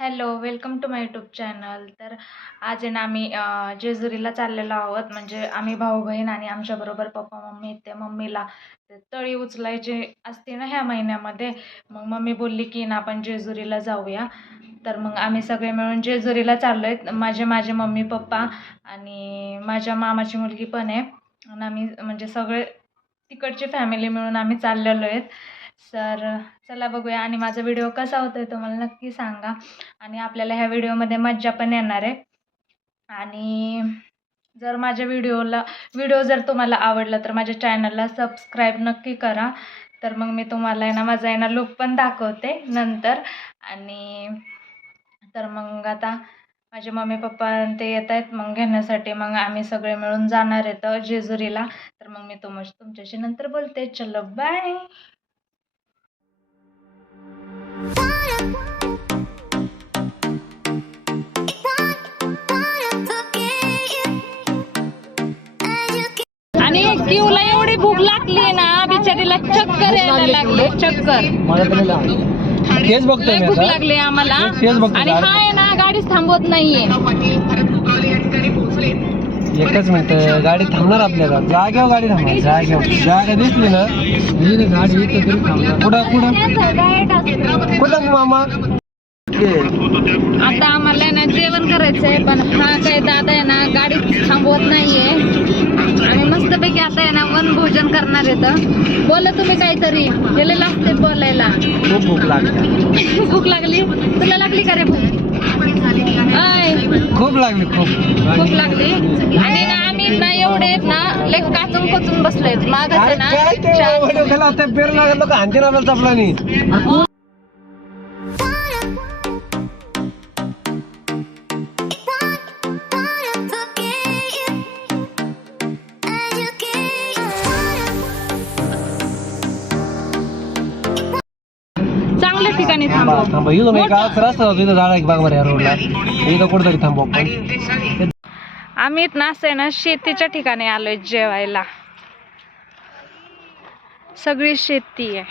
Hello, welcome to my YouTube channel. तर आज आहे ना आम्ही जेजुरीला चाललेलो आहोत. म्हणजे आम्ही भाऊ बहीण आणि आमच्याबरोबर पप्पा मम्मी. ते मम्मीला ते तळी उचलायची असते ना ह्या महिन्यामध्ये. मग मम्मी बोलली की ना आपण जेजुरीला जाऊया. तर मग आम्ही सगळे मिळून जेजुरीला चाललो आहेत. माझे माझे मम्मी पप्पा आणि माझ्या मामाची मुलगी पण आहे. आणि आम्ही म्हणजे सगळे तिकडची फॅमिली मिळून आम्ही चाललेलो आहेत. तर चला बघूया. आणि माझा व्हिडिओ कसा होतोय तो मला नक्की सांगा. आणि आपल्याला ह्या व्हिडिओमध्ये मज्जा पण येणार आहे. आणि जर माझ्या व्हिडिओ जर तुम्हाला आवडला तर माझ्या चॅनलला सबस्क्राईब नक्की करा. तर मग मी तुम्हाला आहे ना माझा आहे ना लुक पण दाखवते नंतर. आणि तर मग आता माझे मम्मी पप्पा ते येत आहेत मग घेण्यासाठी. मग आम्ही सगळे मिळून जाणार आहेत जेजुरीला. तर मग मी तुमच्याशी नंतर बोलते. चलो बाय. आणि किवला एवढी भूक लागली ना बिचारीला चक्कर यायला लागले. चक्कर तेच बघतोय मी भूक आता. लागली आम्हाला. तेच बघतोय. आणि हा आहे ना गाडीच थांबवत नाहीये. एकच मिनिट, गाडी थांबणार आपल्याला. जागेवर गाडी थांबणार. जागा दिसली ना गाडी इथं तरी थांबणार. कुठं मामा? आता आम्हाला आहे ना जेवण करायचंय. पण हा काय दादा आहे ना गाडीच थांबवत नाहीये. आम्ही मस्तपैकी आता आहे ना वनभोजन करणार आहेत. बोला तुम्ही काहीतरी गेलेलं असते बोलायला. खूप भूक लागली. भूक लागली तुला? लागली का रे भूक? खूप लागली. खूप लागली. आणि ना आम्ही ना एवढे आहेत ना लेक काचून कोचून बसलेत. मागच आहे ना पेर लागलं का आणखी आपल्याला चपला नाही. चांगल्या ठिकाणी थांबव. इथून एक रस्ता होतो इथं झाडा एक बाग या रोडला. इथं कुठेतरी थांबव पण. आम्ही ना असं आहे ना शेतीच्या ठिकाणी आलोय जेवायला. सगळी शेती आहे.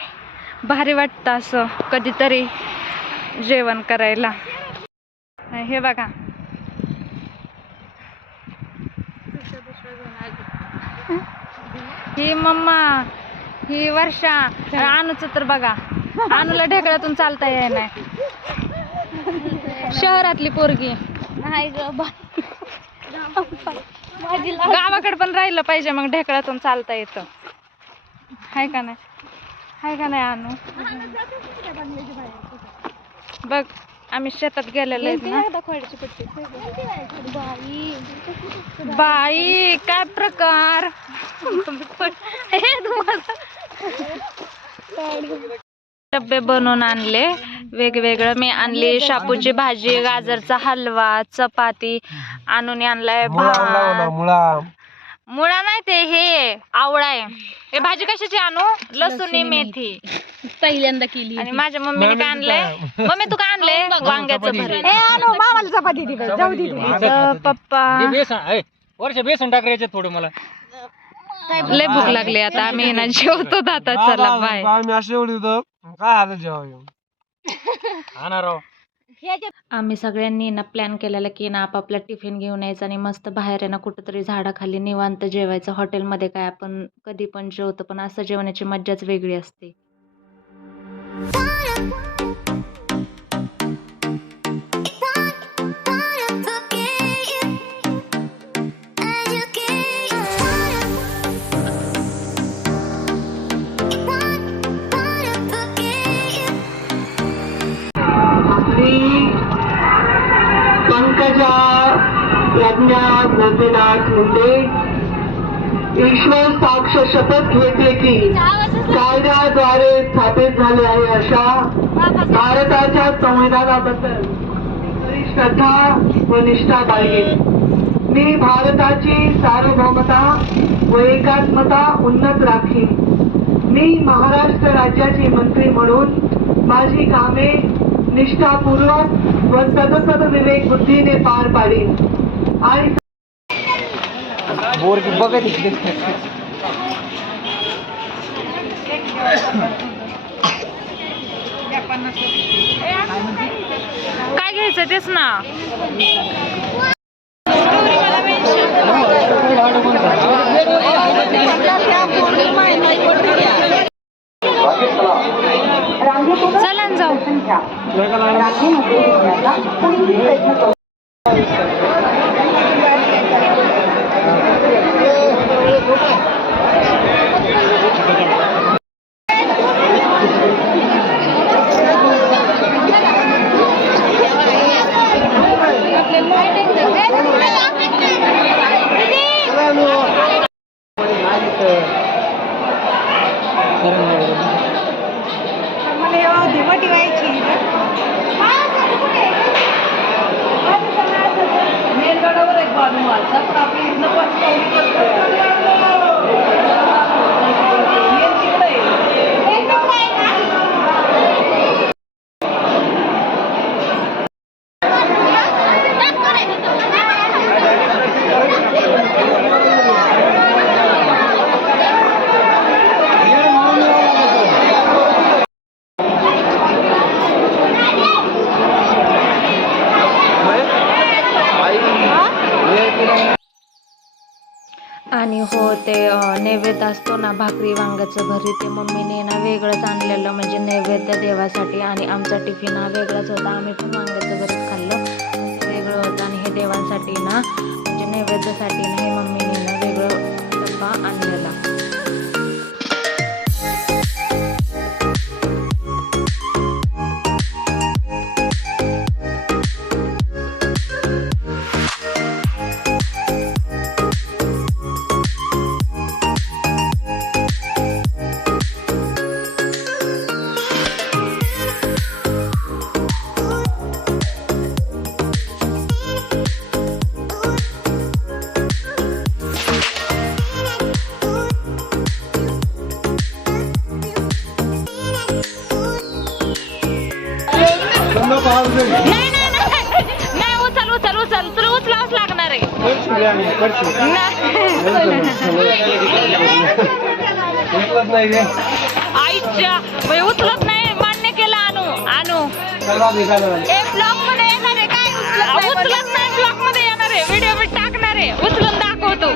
भारी वाटतं असं कधीतरी जेवण करायला. हे बघा ही मम्मा, ही वर्षा. अनुच तर बघा, अनुला ढेकळ्यातून चालता येई नाही. शहरातली पोरगी नाही ग. गावाकडे पण राहिलं पाहिजे मग ढेकळातून चालता येतं. हाय का नाही अनु? बघ आम्ही शेतात गेलेलो आहेत ना. बाई काय प्रकार. डब्बे बनवून आणले वेगवेगळं. मी आणली शापूची भाजी, गाजरचा हलवा, चपाती. आणून आणलाय मुळा नाही ते हे आवळा आहे. हे भाजी कशाची आणू? लसूण मेथी पहिल्यांदा केली. आणि माझ्या मम्मीने काय आणलंय? मम्मी तू काय आणलंय? वांग्याचं भरीत. पप्पा वर्ष बेसन टाकायचे थोडं. मला लय भूक लागली. आता आम्ही ना जेवतो आता. चला बाय. आम्ही असे एवढी होतो काय आलं जेव्हा आम्ही सगळ्यांनी ना प्लॅन केलेला की ना आपापला टिफिन घेऊन यायचं आणि मस्त बाहेर आहे ना कुठंतरी झाडाखाली निवांत जेवायचं. हॉटेलमध्ये काय आपण कधी पण जेवतो पण असं जेवण्याची मज्जाच वेगळी असते. पंकजा प्रज्ञा नंदनाथ मुंडे ईश्वर साक्ष शपथ घेते की कायद्याद्वारे स्थापित झाले आहे अशा भारताच्या संविधानाबद्दल खरी श्रद्धा व निष्ठा बाळगेन. मी भारताची सार्वभौमता व एकात्मता उन्नत राखीन. मी महाराष्ट्र राज्याचे मंत्री म्हणून माझी कामे निष्ठापूर्वक व सदसद विवेक बुद्धीने पार पाडीन. आणि बोर की बघत काय घ्यायचं तेच ना. चला ना जाऊ. आणि हो ते नैवेद्य असतो ना भाकरी वांग्याचं भरी, ते मम्मीने ना वेगळंच आणलेलं म्हणजे नैवेद्य देवासाठी. आणि आमचा टिफिन हा वेगळाच होता, आम्ही पण वांग्याचं भरीत खाल्लं, वेगळं होतं. आणि हे देवांसाठी ना म्हणजे नैवेद्यासाठी ना हे मम्मीने ना वेगळं डब्बा आणलेला. नाही उचल तुला उचलावंच लागणार आहे. आईच्या उचलत नाही, मान्य केलं. आणू ब्लॉग मध्ये येणार आहे. काय उचलत नाही, ब्लॉग मध्ये येणार आहे, व्हिडिओ टाकणार आहे, उचलून दाखवतो.